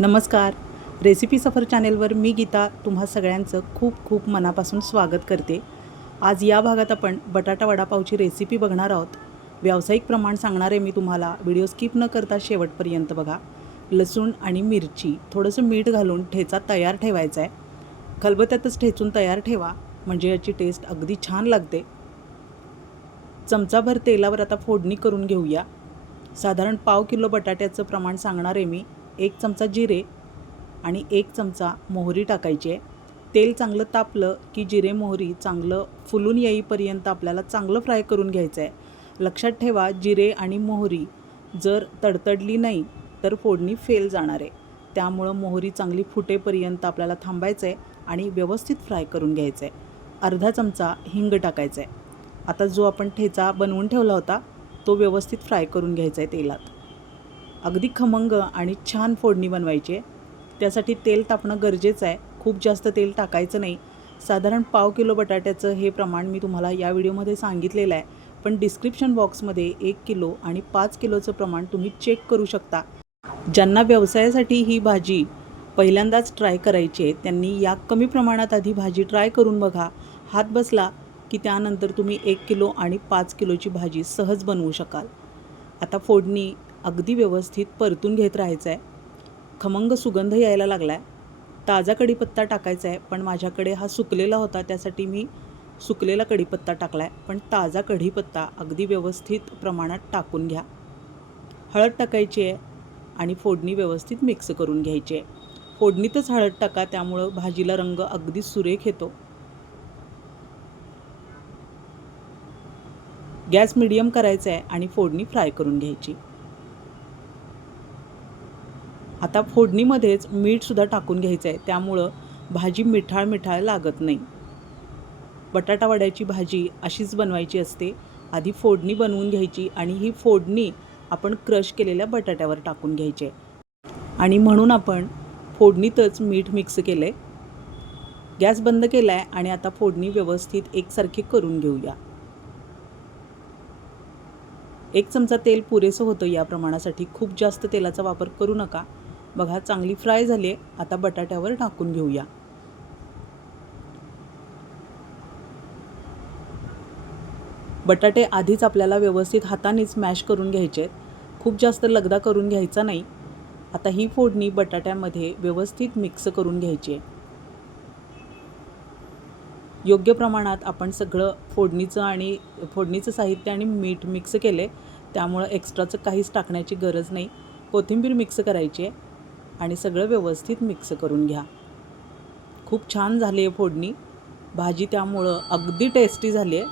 नमस्कार. रेसिपी सफर चॅनेलवर मी गीता तुम्हा सगळ्यांचं खूप खूप मनापासून स्वागत करते. आज या भागात आपण बटाटा वडापावची रेसिपी बघणार आहोत. व्यावसायिक प्रमाण सांगणारे मी तुम्हाला. व्हिडिओ स्किप न करता शेवटपर्यंत बघा. लसूण आणि मिरची थोडंसं मीठ घालून ठेचा तयार ठेवायचा आहे. खलबत्यातच ठेचून तयार ठेवा म्हणजे याची टेस्ट अगदी छान लागते. चमचाभर तेलावर आता फोडणी करून घेऊया. साधारण पाव किलो बटाट्याचं प्रमाण सांगणार आहे मी. एक चमचा जिरे आणि एक चमचा मोहरी टाकायची आहे. तेल चांगलं तापलं की जिरे मोहरी चांगलं फुलून येईपर्यंत आपल्याला चांगलं फ्राय करून घ्यायचं आहे. लक्षात ठेवा जिरे आणि मोहरी जर तडतडली नाही तर फोडणी फेल जाणार आहे. त्यामुळं मोहरी चांगली फुटेपर्यंत आपल्याला थांबायचं आहे आणि व्यवस्थित फ्राय करून घ्यायचं आहे. अर्धा चमचा हिंग टाकायचा आहे. आता जो आपण ठेचा बनवून ठेवला होता तो व्यवस्थित फ्राय करून घ्यायचा आहे तेलात. अगदी खमंग आणि छान फोडणी बनवायची. आहे त्यासाठी तेल तापणं गरजेचं आहे. खूप जास्त तेल टाकायचं नाही. साधारण पाव किलो बटाट्याचं हे प्रमाण मी तुम्हाला या व्हिडिओमध्ये सांगितलेलं आहे. पण डिस्क्रिप्शन बॉक्समध्ये एक किलो आणि पाच किलोचं प्रमाण तुम्ही चेक करू शकता. ज्यांना व्यवसायासाठी ही भाजी पहिल्यांदाच ट्राय करायची आहे त्यांनी या कमी प्रमाणात आधी भाजी ट्राय करून बघा. हात बसला की त्यानंतर तुम्ही एक किलो आणि पाच किलोची भाजी सहज बनवू शकाल. आता फोडणी अगदी व्यवस्थित परतून घेत राहायचं आहे खमंग सुगंध यायला लागला आहे ताजा कढीपत्ता टाकायचा आहे पण माझ्याकडे हा सुकलेला होता त्यासाठी मी सुकलेला कढीपत्ता टाकला आहे पण ताजा कढीपत्ता अगदी व्यवस्थित प्रमाणात टाकून घ्या. हळद टाकायची आहे आणि फोडणी व्यवस्थित मिक्स करून घ्यायची आहे. फोडणीतच हळद टाका त्यामुळं भाजीला रंग अगदी सुरेख येतो. गॅस मिडियम करायचा आहे आणि फोडणी फ्राय करून घ्यायची. आता फोडणीमध्येच मीठसुद्धा टाकून घ्यायचं आहे. त्यामुळं भाजी मिठाळ मिठाळ लागत नाही. बटाटा वड्याची भाजी अशीच बनवायची असते. आधी फोडणी बनवून घ्यायची आणि ही फोडणी आपण क्रश केलेल्या बटाट्यावर टाकून घ्यायची आहे. आणि म्हणून आपण फोडणीतच मीठ मिक्स केलं आहे गॅस बंद केला आहे आणि आता फोडणी व्यवस्थित एकसारखी करून घेऊया. एक चमचा तेल पुरेसं होतं या प्रमाणासाठी. खूप जास्त तेलाचा वापर करू नका. बघा चांगली फ्राय झाली आहे. आता बटाट्यावर टाकून घेऊया. बटाटे आधीच आपल्याला व्यवस्थित हातानेच मॅश करून घ्यायचे आहेत. खूप जास्त लगदा करून घ्यायचा नाही. आता ही फोडणी बटाट्यामध्ये व्यवस्थित मिक्स करून घ्यायची आहे. योग्य प्रमाणात आपण सगळं फोडणीचं आणि फोडणीचं साहित्य आणि मीठ मिक्स केले. त्यामुळं एक्स्ट्राचं काहीच टाकण्याची गरज नाही. कोथिंबीर मिक्स करायची आहे. आणि सगळं व्यवस्थित मिक्स करून घ्या. खूप छान झाली आहे फोडणी. भाजी त्यामुळं अगदी टेस्टी झाली आहे.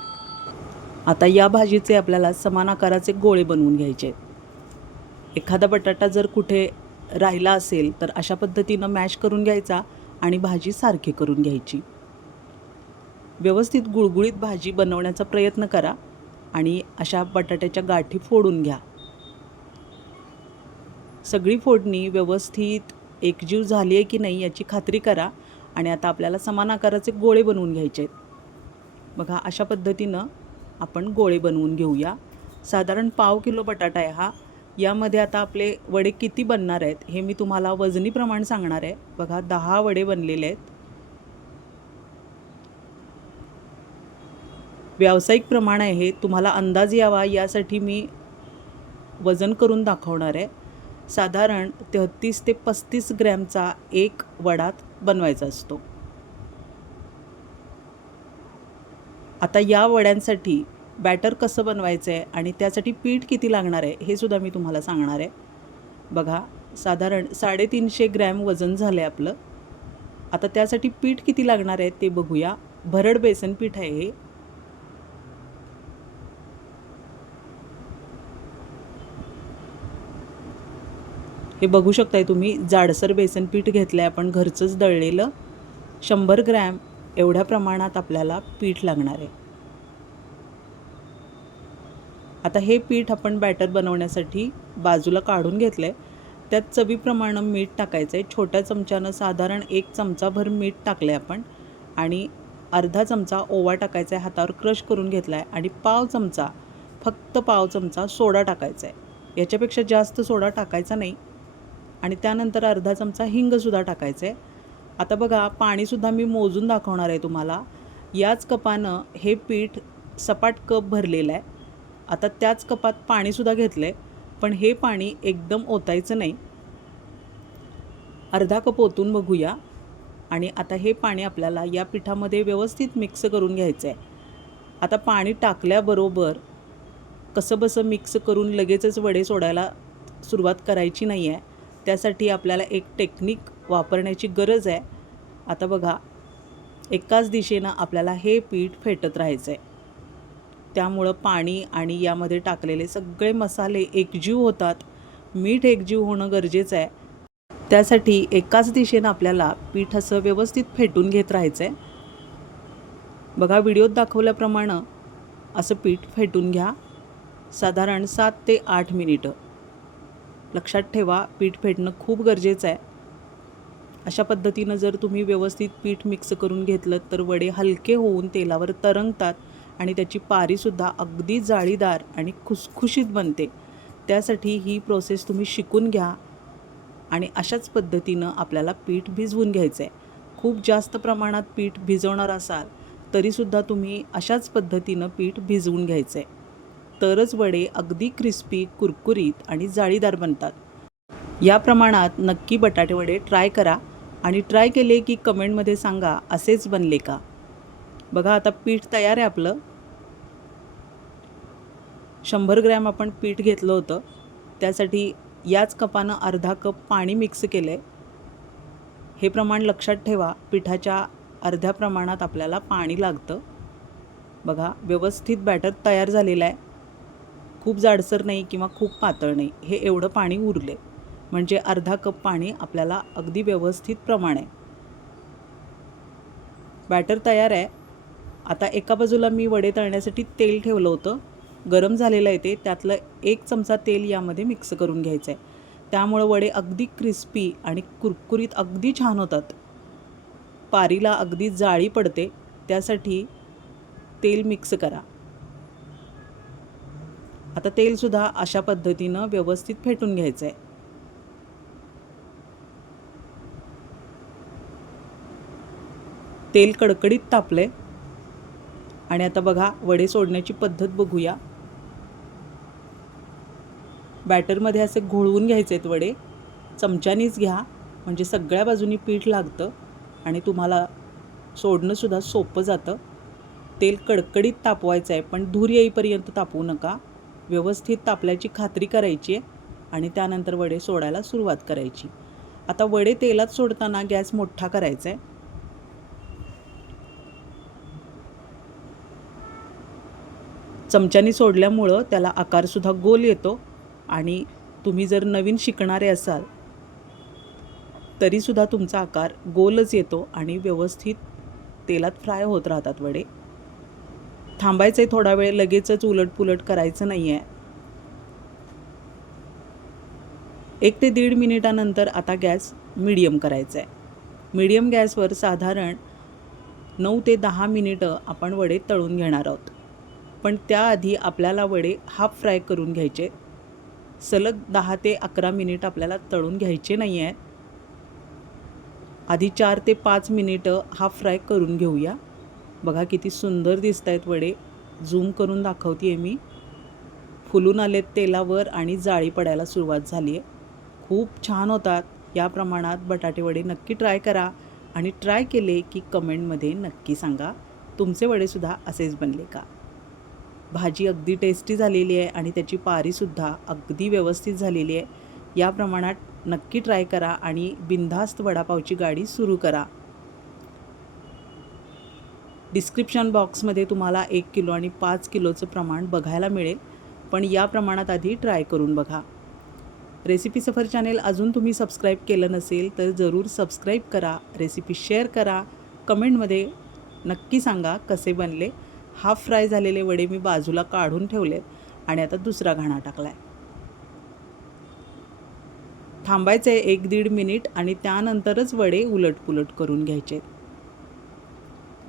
आता या भाजीचे आपल्याला समान आकाराचे गोळे बनवून घ्यायचे आहेत. एखादा बटाटा जर कुठे राहिला असेल तर अशा पद्धतीनं मॅश करून घ्यायचा आणि भाजी सारखी करून घ्यायची. व्यवस्थित गुळगुळीत भाजी बनवण्याचा प्रयत्न करा आणि अशा बटाट्याच्या गाठी फोडून घ्या. सगळी फोडणी व्यवस्थित एकजीव झाली आहे की नाही याची खात्री करा आणि आता आपल्याला समान आकाराचे गोळे बनवून घ्यायचे आहेत. बघा अशा पद्धतीनं आपण गोळे बनवून घेऊया. साधारण पाव किलो बटाटा आहे हा. यामध्ये आता आपले वडे किती बनणार आहेत हे मी तुम्हाला वजनी प्रमाण सांगणार आहे. बघा दहा वडे बनलेले आहेत. व्यावसायिक प्रमाण आहे तुम्हाला अंदाज यावा यासाठी मी वजन करून दाखवणार आहे. साधारण तेहत्तीस ते पस्तीस ग्रॅमचा एक वडात बनवायचा असतो. आता या वड्यांसाठी बॅटर कसं बनवायचं आहे आणि त्यासाठी पीठ किती लागणार आहे हे सुद्धा मी तुम्हाला सांगणार आहे. बघा साधारण साडेतीनशे ग्रॅम वजन झालं आहे आपलं. आता त्यासाठी पीठ किती लागणार आहे ते बघूया. भरड बेसन पीठ आहे हे. हे बघू शकताय तुम्ही जाडसर बेसन पीठ घेतलं आहे आपण घरचंच दळलेलं शंभर ग्रॅम एवढ्या प्रमाणात आपल्याला पीठ लागणार आहे. आता हे पीठ आपण बॅटर बनवण्यासाठी बाजूला काढून घेतलं आहे त्यात चवीप्रमाणे मीठ टाकायचं आहे छोट्या चमच्यानं साधारण एक चमचाभर मीठ टाकलं आहे आपण आणि अर्धा चमचा ओवा टाकायचा आहे हातावर क्रश करून घेतला आहे आणि पाव चमचा फक्त पाव चमचा सोडा टाकायचा आहे याच्यापेक्षा जास्त सोडा टाकायचा नाही आणि त्यानंतर अर्धा चमचा हिंगसुद्धा टाकायचं. आहे आता बघा पाणीसुद्धा मी मोजून दाखवणार आहे तुम्हाला. याच कपानं हे पीठ सपाट कप भरलेलं आहे. आता त्याच कपात पाणीसुद्धा घेतलं आहे पण हे पाणी एकदम ओतायचं नाही. अर्धा कप ओतून बघूया. आणि आता हे पाणी आपल्याला या पिठामध्ये व्यवस्थित मिक्स करून घ्यायचं आहे आता पाणी टाकल्याबरोबर कसं बसं मिक्स करून लगेचच वडे सोडायला सुरुवात करायची नाही आहे त्यासाठी आपल्याला एक टेक्निक वापरण्याची गरज आहे. आता बघा एकाच दिशेनं आपल्याला हे पीठ फेटत राहायचं आहे त्यामुळं पाणी आणि यामध्ये टाकलेले सगळे मसाले एकजीव होतात. मीठ एकजीव होणं गरजेचं आहे. त्यासाठी एकाच दिशेनं आपल्याला पीठ असं व्यवस्थित फेटून घेत राहायचं आहे बघा व्हिडिओत दाखवल्याप्रमाणे असं पीठ फेटून घ्या. साधारण सात ते आठ मिनिटं. लक्षात ठेवा पीठ फेटणं खूप गरजेचं आहे. अशा पद्धतीनं जर तुम्ही व्यवस्थित पीठ मिक्स करून घेतलं तर वडे हलके होऊन तेलावर तरंगतात आणि त्याची पारीसुद्धा अगदी जाळीदार आणि खुसखुशीत बनते. त्यासाठी ही प्रोसेस तुम्ही शिकून घ्या आणि अशाच पद्धतीनं आपल्याला पीठ भिजवून घ्यायचं आहे खूप जास्त प्रमाणात पीठ भिजवणार असाल तरीसुद्धा तुम्ही अशाच पद्धतीनं पीठ भिजवून घ्यायचं आहे तरच वडे अगदी क्रिस्पी कुरकुरीत आणि जाळीदार बनतात. या प्रमाणात नक्की बटाटे वडे ट्राय करा आणि ट्राय केले की कमेंटमध्ये सांगा असेच बनले का? बघा आता पीठ तयार आहे आपलं. शंभर ग्रॅम आपण पीठ घेतलं होतं. त्यासाठी याच कपानं अर्धा कप पाणी मिक्स केलं आहे हे प्रमाण लक्षात ठेवा पिठाच्या अर्ध्या प्रमाणात आपल्याला पाणी लागतं. बघा व्यवस्थित बॅटर तयार झालेलं आहे. खूप जाडसर नाही किंवा खूप पातळ नाही हे एवढं पाणी उरले. म्हणजे अर्धा कप पाणी आपल्याला अगदी व्यवस्थित प्रमाण. आहे बॅटर तयार आहे. आता एका बाजूला मी वडे तळण्यासाठी तेल ठेवलं होतं. गरम झालेलं आहे ते त्यातलं एक चमचा तेल यामध्ये मिक्स करून घ्यायचं आहे त्यामुळं वडे अगदी क्रिस्पी आणि कुरकुरीत अगदी छान होतात. पारीला अगदी जाळी पडते त्यासाठी तेल मिक्स करा. आता तेलसुद्धा अशा पद्धतीनं व्यवस्थित फेटून घ्यायचं आहे तेल कडकडीत तापले आणि आता बघा वडे सोडण्याची पद्धत बघूया. बॅटरमध्ये असे घोळवून घ्यायचे आहेत वडे. चमच्यानीच घ्या म्हणजे सगळ्या बाजूनी पीठ लागतं आणि तुम्हाला सोडणंसुद्धा सोपं जातं. तेल कडकडीत तापवायचं आहे पण धूर येईपर्यंत तापवू नका. व्यवस्थित तापल्याची खात्री करायची आहे आणि त्यानंतर वडे सोडायला सुरुवात करायची. आता वडे तेलात सोडताना गॅस मोठा करायचा आहे चमच्यानी सोडल्यामुळं त्याला आकारसुद्धा गोल येतो आणि तुम्ही जर नवीन शिकणारे असाल तरीसुद्धा तुमचा आकार गोलच येतो आणि व्यवस्थित तेलात फ्राय होत राहतात वडे. थांबायचं आहे थोडा वेळ लगेचच उलटपुलट करायचं नाही आहे एक ते दीड मिनिटानंतर आता गॅस मिडियम करायचा आहे मिडियम गॅसवर साधारण नऊ ते दहा मिनिटं आपण वडे तळून घेणार आहोत. पण त्याआधी आपल्याला वडे हाफ फ्राय करून घ्यायचे. सलग दहा ते अकरा मिनिट आपल्याला तळून घ्यायचे नाही आहेत आधी चार ते पाच मिनिटं हाफ फ्राय करून घेऊया. बघा किती सुंदर दिसत आहेत वडे. झूम करून दाखवते आहे मी. फुलून आलेत तेलावर आणि जाळी पडायला सुरुवात झाली आहे खूप छान होतात. या प्रमाणात बटाटे वडे नक्की ट्राय करा आणि ट्राय केले की कमेंटमध्ये नक्की सांगा. तुमचे वडेसुद्धा असेच बनले का? भाजी अगदी टेस्टी झालेली आहे आणि त्याची पारीसुद्धा अगदी व्यवस्थित झालेली आहे. या प्रमाणात नक्की ट्राय करा आणि बिनधास्त वडापावची गाडी सुरू करा. डिस्क्रिप्शन बॉक्समध्ये तुम्हाला एक किलो आणि पाच किलोचं प्रमाण बघायला मिळेल. पण या प्रमाणात आधी ट्राय करून बघा. रेसिपी सफर चॅनेल अजून तुम्ही सबस्क्राईब केलं नसेल तर जरूर सबस्क्राईब करा रेसिपी शेअर करा. कमेंटमध्ये नक्की सांगा कसे बनले. हाफ फ्राय झालेले वडे मी बाजूला काढून ठेवलेत आणि आता दुसरा घाणा टाकला आहे थांबायचं आहे एक दीड मिनिट आणि त्यानंतरच वडे उलटपुलट करून घ्यायचे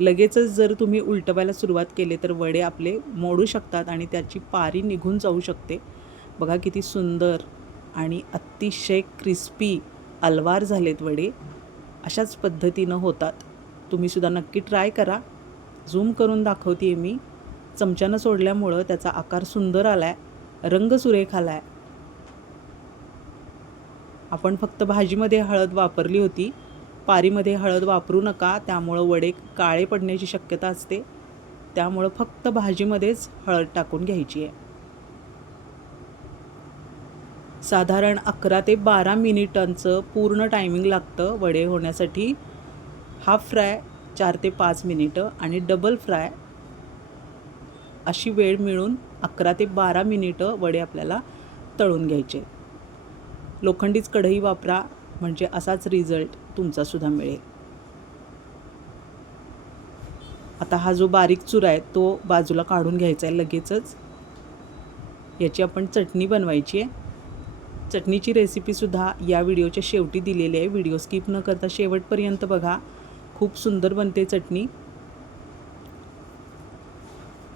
लगेचच जर तुम्ही उलटवायला सुरुवात केली तर वडे आपले मोडू शकतात आणि त्याची पारी निघून जाऊ शकते. बघा किती सुंदर आणि अतिशय क्रिस्पी अलवार झालेत वडे. अशाच पद्धतीनं होतात. तुम्हीसुद्धा नक्की ट्राय करा. झूम करून दाखवते मी. चमच्यानं सोडल्यामुळं त्याचा आकार सुंदर आला आहे रंग सुरेख आला आहे आपण फक्त भाजीमध्ये हळद वापरली होती. पारीमध्ये हळद वापरू नका त्यामुळं वडे काळे पडण्याची शक्यता असते. त्यामुळं फक्त भाजीमध्येच हळद टाकून घ्यायची आहे. साधारण अकरा ते बारा मिनिटांचं पूर्ण टायमिंग लागतं वडे होण्यासाठी. हाफ फ्राय चार ते पाच मिनिटं आणि डबल फ्राय अशी वेळ मिळून अकरा ते बारा मिनिटं वडे आपल्याला तळून घ्यायचे. लोखंडीच कढई वापरा म्हणजे असाच रिझल्ट तुमचासुद्धा मिळेल. आता हा जो बारीक चुरा आहे तो बाजूला काढून घ्यायचा आहे लगेचच. याची आपण चटणी बनवायची आहे. चटणीची रेसिपीसुद्धा या व्हिडिओच्या शेवटी दिलेली आहे. व्हिडिओ स्किप न करता शेवटपर्यंत बघा. खूप सुंदर बनते चटणी.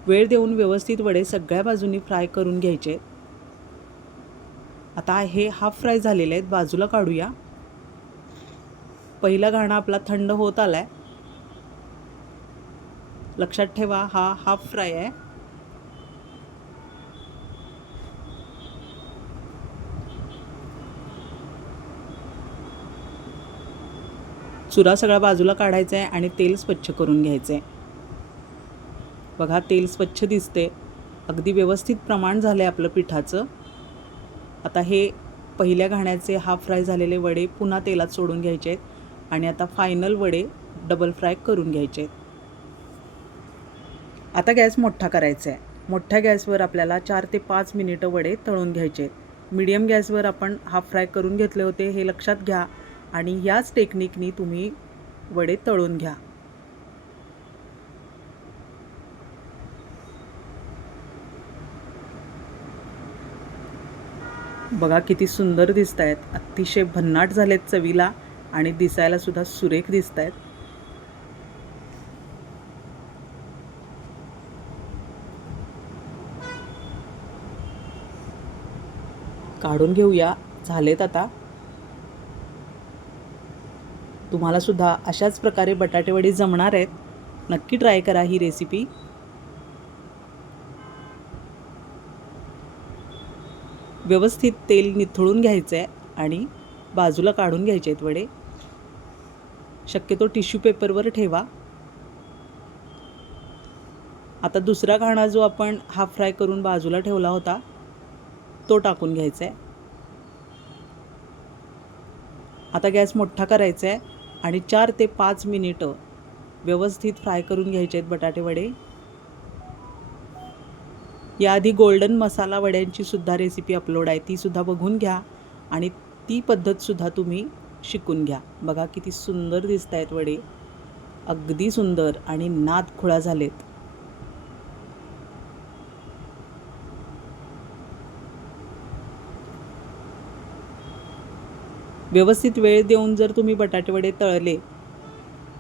वेळ देऊन व्यवस्थित वडे सगळ्या बाजूनी फ्राय करून घ्यायचे आता हे हाफ फ्राय झालेले आहेत. बाजूला काढूया. पहिला घाणा आपला थंड होत आला आहे लक्षात ठेवा हा हाफ फ्राय आहे. चुरा सगळा बाजूला काढायचा आहे आणि तेल स्वच्छ करून घ्यायचं आहे बघा तेल स्वच्छ दिसते अगदी व्यवस्थित प्रमाण झालं आहे आपलं पिठाचं. आता हे पहिल्या घाण्याचे हाफ फ्राय झालेले वडे पुन्हा तेलात सोडून घ्यायचे आहेत आणि आता फायनल वडे डबल फ्राय करून घ्यायचे आहेत. आता गॅस मोठा करायचा आहे. मोठ्या गॅसवर आपल्याला चार ते पाच मिनिटं वडे तळून घ्यायचे आहेत. मीडियम गॅसवर आपण हाफ फ्राय करून घेतले होते हे लक्षात घ्या. आणि याच टेक्निकनी तुम्ही वडे तळून घ्या. बघा किती सुंदर दिसत आहेत अतिशय भन्नाट झालेत चवीला. आणि दिसायला सुद्धा सुरेख दिसत आहेत काढून घेऊया. झालेत आता. तुम्हाला सुद्धा अशाच प्रकारे बटाटेवडी जमणार आहेत. नक्की ट्राय करा ही रेसिपी. व्यवस्थित तेल निथळून घ्यायचं आहे आणि बाजूला काढून घ्यायचे आहेत वडे. शक्यतो टिश्यू पेपरवर ठेवा. आता दुसरा घाणा जो आपण हाफ फ्राय करून बाजूला ठेवला होता तो टाकून घ्यायचा आहे आता गॅस मोठा करायचा आहे आणि चार ते पाच मिनिटं व्यवस्थित फ्राय करून घ्यायचे आहेत बटाटे वडे. याआधी गोल्डन मसाला वड्यांची सुद्धा रेसिपी अपलोड आहे तीसुद्धा बघून घ्या आणि ती पद्धतसुद्धा तुम्ही शिकून घ्या. बघा किती सुंदर दिसत आहेत वडे. अगदी सुंदर आणि नाद खुळा झालेत. व्यवस्थित वेळ देऊन जर तुम्ही बटाटेवडे तळले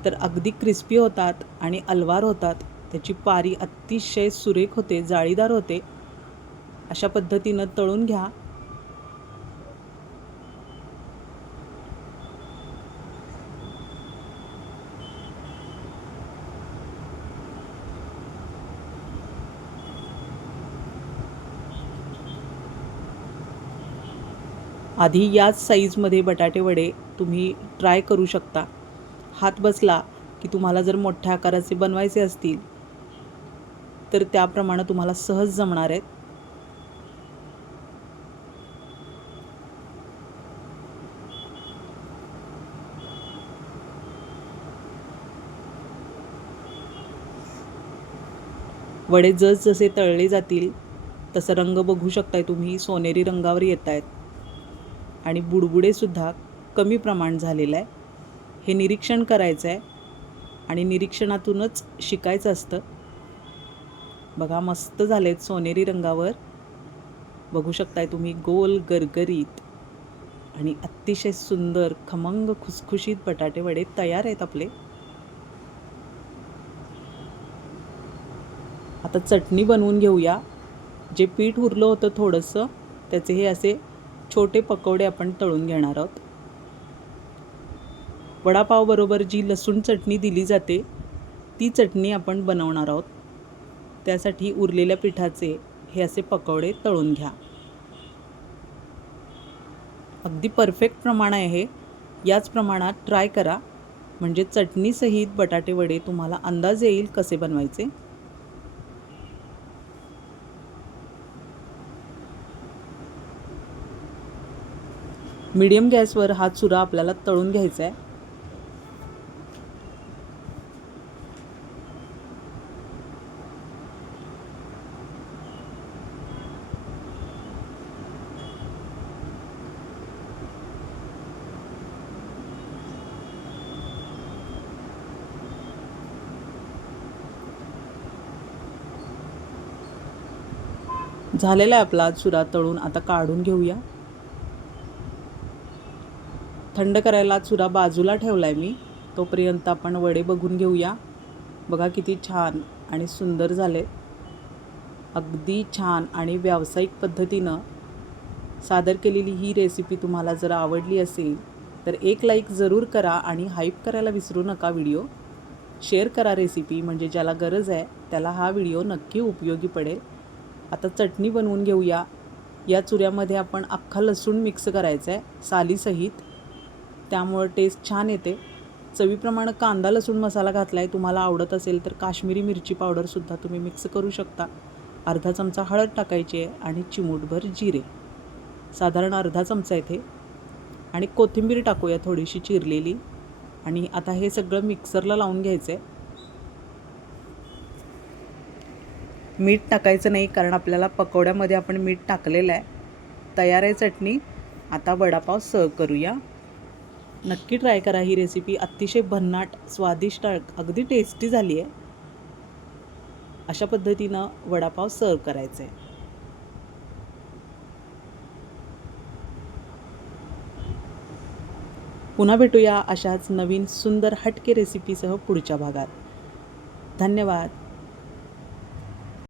तर अगदी क्रिस्पी होतात आणि अलवार होतात. त्याची पारी अतिशय सुरेख होते जाळीदार होते. अशा पद्धतीनं तळून घ्या. आधी याच साईजमध्ये बटाटे वडे तुम्ही ट्राय करू शकता. हात बसला की तुम्हाला जर मोठ्या आकाराचे बनवायचे असतील तर त्याप्रमाणे तुम्हाला सहज जमणार आहेत. वडे जसजसे तळले जातील तसं रंग बघू शकताय तुम्ही सोनेरी रंगावर येत आहेत आणि बुडबुडेसुद्धा कमी प्रमाण झालेलं आहे. हे निरीक्षण करायचं आहे आणि निरीक्षणातूनच शिकायचं असतं. बघा मस्त झालेत सोनेरी रंगावर. बघू शकताय तुम्ही गोल गरगरीत आणि अतिशय सुंदर खमंग खुसखुशीत बटाटे वडे तयार आहेत आपले. आता चटणी बनवून घेऊया. जे पीठ उरलं होतं थोडंसं त्याचे हे असे छोटे पकोडे आपण तळून घेणार आहोत. वडापावबरोबर जी लसूण चटणी दिली जाते ती चटणी आपण बनवणार आहोत. त्यासाठी उरलेल्या पिठाचे हे असे पकोडे तळून घ्या. अगदी परफेक्ट प्रमाण आहे याच प्रमाणात ट्राय करा. म्हणजे चटणीसहित बटाटे वडे तुम्हाला अंदाज येईल कसे बनवायचे. मीडियम गॅसवर हा चुरा आपल्याला तळून घ्यायचा आहे. झालेला आहे आपला चुरा तळून आता काढून घेऊया. थंड करायला चुरा बाजूला ठेवला आहे मी. तोपर्यंत आपण वडे बघून घेऊया. बघा किती छान आणि सुंदर झाले. अगदी छान आणि व्यावसायिक पद्धतीनं सादर केलेली ही रेसिपी तुम्हाला जर आवडली असेल तर एक लाईक जरूर करा आणि हाईप करायला विसरू नका व्हिडिओ शेअर करा रेसिपी म्हणजे ज्याला गरज आहे त्याला हा व्हिडिओ नक्की उपयोगी पडेल. आता चटणी बनवून घेऊया. या चुऱ्यामध्ये आपण अख्खा लसूण मिक्स करायचा आहे. सालीसहित त्यामुळं टेस्ट छान येते. चवीप्रमाणे कांदा लसूण मसाला घातला आहे तुम्हाला आवडत असेल तर काश्मीरी मिरची पावडरसुद्धा तुम्ही मिक्स करू शकता. अर्धा चमचा हळद टाकायची आहे आणि चिमूटभर जिरे. साधारण अर्धा चमचा येथे आणि कोथिंबीर टाकूया थोडीशी चिरलेली. आणि आता हे सगळं मिक्सरला लावून घ्यायचं आहे मीठ टाकायचं नाही कारण आपल्याला पकोड्यामध्ये आपण मीठ टाकलेलं आहे. तयार आहे चटणी. आता वडापाव सर्व करूया. नक्की ट्राय करा ही रेसिपी अतिशय भन्नाट स्वादिष्ट अगदी टेस्टी झाली आहे अशा पद्धतीनं वडापाव सर्व करायचं आहे पुन्हा भेटूया अशाच नवीन सुंदर हटके रेसिपीसह पुढच्या भागात. धन्यवाद.